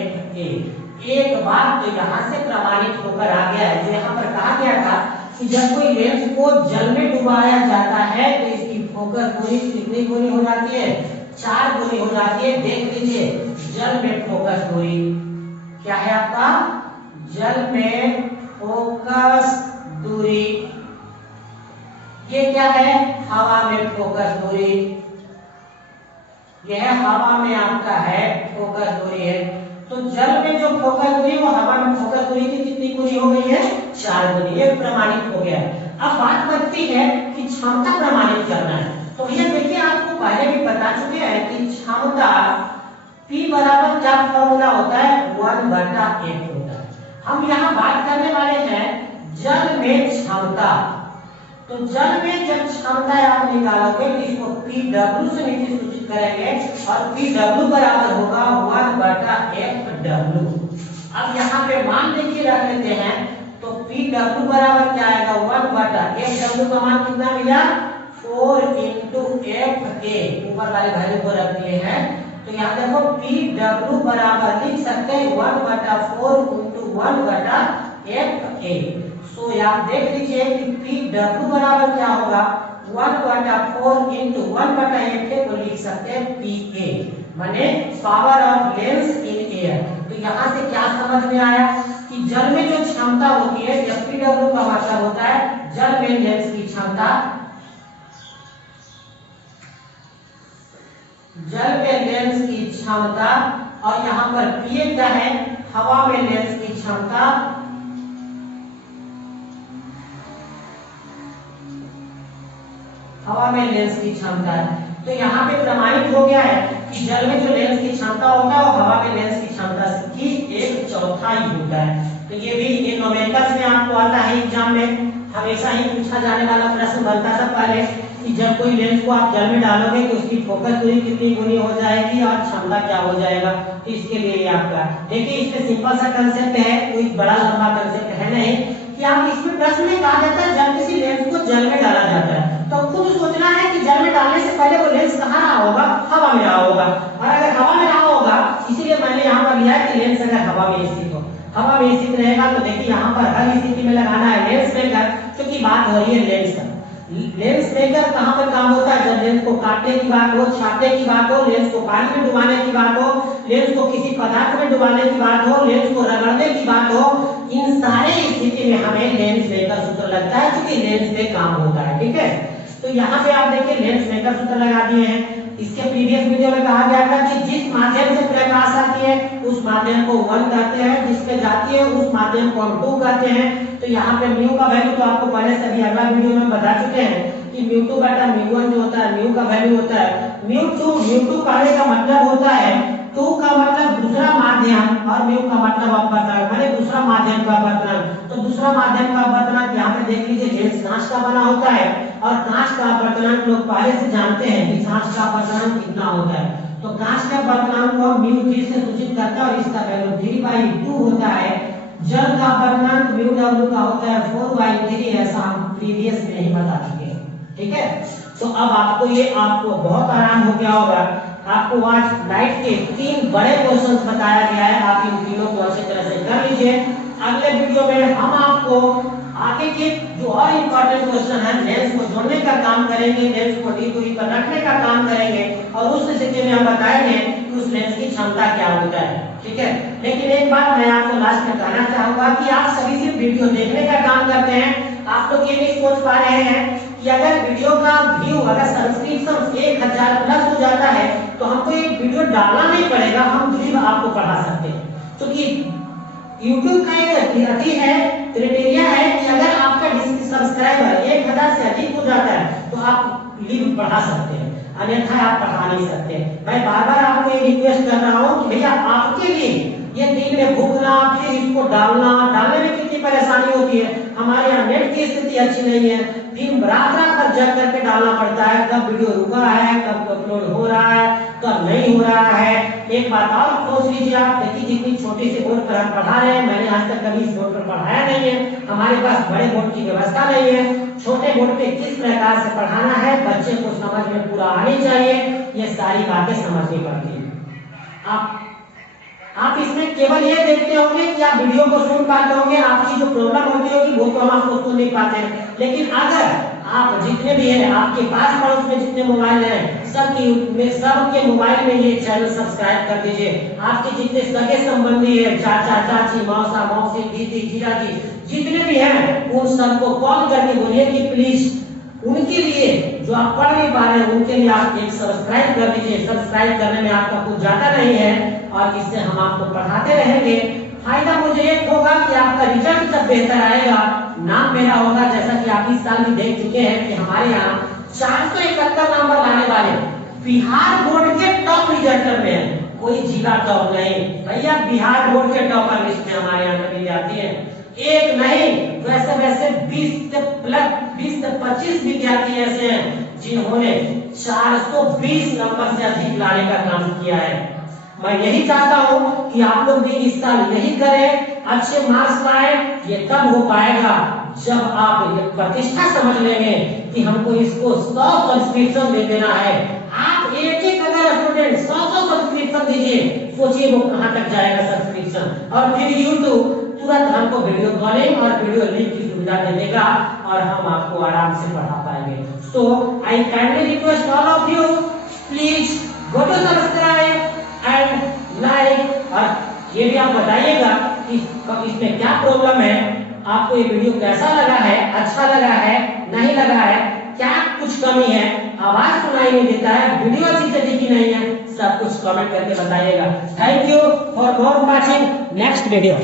एक बात तो यहाँ से प्रमाणित होकर आ गया है, जो यहाँ पर कहा गया था कि जब कोई लेंस को जल में डुबाया जाता है तो इसकी फोकस दूरी कितनी गुनी हो जाती है, 4 गुनी हो जाती है। देख लीजिए जल में फोकस दूरी क्या है आपका, जल में फोकस दूरी ये क्या है, हवा में फोकस दूरी, यह हवा में आपका है फोकस दूरी है। तो जल में जो फोकस दूरी वो हवा में फोकस दूरी की कितनी गुनी हो गई है, 4 गुनी। ये प्रमाणित हो गया। अब बात बनती है कि क्षमता प्रमाणित करना है। तो ये देखिए आपको पहले भी बता चुके हैं कि क्षमता P बराबर क्या फॉर्मूला होता है 1 1/f होता है। हम यहाँ बात करने वाले हैं जल में क्षमता। तो जल में जब क्षमता आप निकालोगे तो इसको Pw से नीचे सूचित करेंगे और Pw बराबर होगा 1/fw। अब यहाँ पे मान देखिए रख लेते हैं, तो Pw बराबर क्या आएगा 1/fw का मान कितना मिला 4 × fa, ऊपर वाले वैल्यू को रख दिए हैं। तो यहाँ देखो Pw बराबर लिख सकते हैं 1/4 × 1/fa। तो आप देख लीजिए कि Pw बराबर क्या होगा 1/4 × 1/fa को लिख सकते हैं Pa, माने power of lens in air. तो यहाँ से क्या समझ में आया कि जल में जो क्षमता होती है, Pw का मतलब होता है जल में लेंस की क्षमता, जल में लेंस की क्षमता, और यहाँ पर Pa क्या है हवा में लेंस की क्षमता। हवा में लेंस की क्षमता है। तो यहाँ पे प्रमाणित हो गया है कि जल में जो लेंस की क्षमता होता है वो हवा में लेंस की क्षमता की 1/4 होता है। तो ये भी ये नोमेनक्लेचर में आपको आता है एग्जाम में, हमेशा ही पूछा जाने वाला प्रश्न बनता था पहले कि जब कोई लेंस को आप जल में डालोगे तो उसकी फोकस दूरी कितनी गुनी हो जाएगी और क्षमता क्या हो जाएगा। तो इसके लिए आपका देखिए इसमें सिंपल सा कंसेप्ट है, कोई बड़ा लंबा कंसेप्ट है नहीं कि आप इसमें प्रश्न में कहा जाता है जब किसी लेंस को जल में डाला जाता है तो खुद सोचना है कि जल में डालने से पहले वो लेंस कहाँ रहा होगा, हवा में रहा होगा। और अगर हवा में रहा होगा, इसीलिए मैंने यहाँ पर लिया है कि लेंस अगर हवा में स्थित हो, हवा में स्थित रहेगा तो देखिए यहाँ पर हर स्थिति में लगाना है लेंस मेकर, क्योंकि बात हो रही है लेंस का। लेंस मेकर कहाँ पर काम होता है, जब लेंस को काटने की बात हो, छापने की बात हो, लेंस को पानी में डुबाने की बात हो, लेंस को किसी पदार्थ में डुबाने की बात हो, लेंस को रगड़ने की बात हो, इन सारे स्थिति में हमें लेंस मेकर सूत्र लगता है, क्योंकि लेंस में काम होता है। ठीक है, तो यहाँ पे आप देखिए लेंस मेकर सूत्र लगा दिए हैं। इसके प्रीवियस वीडियो में कहा गया था कि जिस माध्यम से प्रकाश आती है उस माध्यम को 1 कहते हैं, जिसपे जाती है उस माध्यम को हम 2 कहते हैं। तो यहाँ पे म्यू का वैल्यू तो आपको पहले से भी अगला वीडियो में बता चुके हैं कि μ2/μ1 जो होता है म्यू का वैल्यू होता है μ2 कहने का मतलब होता है 2 का मतलब दूसरा माध्यम और म्यू का मतलब अपवर्तनांक, माने दूसरा माध्यम का अपवर्तनांक। तो दूसरा माध्यम का अपवर्तनांक यहाँ पे देख लीजिए लेंस कांच का बना होता है और कांच का अपवर्तनांक लोग पहले से जानते हैं कि कांच का अपवर्तनांक कितना होता है। तो कांच के अपवर्तनांक को μ3 से सूचित करता है और इसका वैल्यू 3/2 होता है। जल का अपवर्तनांक μw का होता है 4/3, ऐसा हम प्रीवियस में ही बता चुके हैं। ठीक है, तो अब आपको बहुत आराम हो गया होगा। आपको आज नाइट के 3 बड़े क्वेश्चंस बताया गया है, आप इन तीनों को अच्छी तरह से कर लीजिए। अगले वीडियो में हम आपको आगे के जो और इम्पोर्टेंट क्वेश्चन है लेंस को जोड़ने का काम करेंगे, लेंस को दूरी पर रखने का काम करेंगे और उस स्थिति में हम बताएंगे कि उस लेंस की क्षमता क्या होता है। ठीक है, लेकिन एक बात मैं आपको लास्ट में कहना चाहूंगा कि आप सभी सिर्फ वीडियो देखने का काम करते हैं। आप लोग ये नहीं सोच पा रहे हैं कि अगर वीडियो का व्यू अगर सब्सक्रिप्शन 1000 प्लस हो जाता है तो हमको एक वीडियो डालना नहीं पड़ेगा, हम सिर्फ आपको पढ़ा सकते हैं। क्योंकि YouTube का एक अति है क्राइटेरिया है कि अगर आपका सब्सक्राइबर 1000 से अधिक हो जाता है तो आप लिंक पढ़ा सकते हैं, अन्यथा आप पढ़ा नहीं सकते। मैं बार बार आपको ये रिक्वेस्ट कर रहा हूँ कि भैया आपके लिए ये दिन में भूखना, फिर इसको डालने में कितनी परेशानी होती है। हमारे यहाँ नेट की स्थिति अच्छी नहीं है, फिर रात भर जग करके डालना पड़ता है, कब वीडियो रुका है, कब अपलोड हो रहा है, कब नहीं हो रहा है। एक बात और सोच लीजिए आप, देखिए जितनी छोटी सी बोर्ड पर हम पढ़ा रहे हैं, मैंने आज तक कभी इस बोर्ड पर पढ़ाया नहीं है, हमारे पास बड़े बोर्ड की व्यवस्था नहीं है। छोटे बोर्ड पे किस प्रकार से पढ़ाना है, बच्चे को समझ में पूरा आनी चाहिए, ये सारी बातें समझनी पड़ती है। आप इसमें केवल ये देखते होंगे कि आप वीडियो को सुन पाते होंगे, आपकी जो प्रॉब्लम होती होगी वो तो हम आपको सुन नहीं पाते हैं। लेकिन अगर आप जितने भी हैं, आपके पास पड़ोस में जितने मोबाइल हैं, सबके मोबाइल में ये चैनल सब्सक्राइब कर दीजिए। आपके जितने सगे संबंधी है, चाचा चाची, मौसा मौसी, दीदी जीजाजी जितने भी हैं, उन सबको कॉल करके बोलिए कि प्लीज उनके लिए जो आप पढ़ नहीं पा रहे हैं उनके लिए आप एक सब्सक्राइब कर दीजिए। सब्सक्राइब करने में आपका कुछ ज्यादा नहीं है और इससे हम आपको पढ़ाते रहेंगे। फायदा मुझे एक होगा कि आपका रिजल्ट जब बेहतर आएगा, नाम मेरा होगा, जैसा कि आप इस साल भी देख चुके हैं कि हमारे यहाँ 471 नंबर लाने वाले बिहार बोर्ड के टॉप रिजल्टर में है। कोई जीरा टॉप नहीं भैया, बिहार बोर्ड के टॉपर लिस्ट में हमारे यहाँ के विद्यार्थी हैं। एक नहीं वैसे वैसे 20 से 25 विद्यार्थी ऐसे हैं जिन्होंने 420 नंबर से अधिक लाने का काम किया है। मैं यही चाहता हूँ कि आप लोग भी इस साल यही करें, अच्छे मार्क्स लाए। ये तब हो पाएगा जब आप ये प्रतिष्ठा समझ लेंगे कि हमको इसको 100 सब्सक्रिप्शन दे देना है। आप एक अगर स्टूडेंट 100 सब्सक्रिप्शन दीजिए, सोचिए वो कहां तक जाएगा सब्सक्रिप्शन। और फिर यूट्यूब तुरंत हमको वीडियो कॉलिंग और वीडियो लिंक की सुविधा दे देगा और हम आपको आराम से पढ़ा पाएंगे। So I kindly request all of you, please go to subscribe and like. और ये भी आप बताइएगा कि इसमें क्या प्रॉब्लम है, आपको ये वीडियो कैसा लगा है, अच्छा लगा है, नहीं लगा है, क्या कुछ कमी है, आवाज सुनाई नहीं देता है, वीडियो अच्छी से दिखी नहीं है, सब कुछ कमेंट करके बताइएगा। Thank you for more watching next video.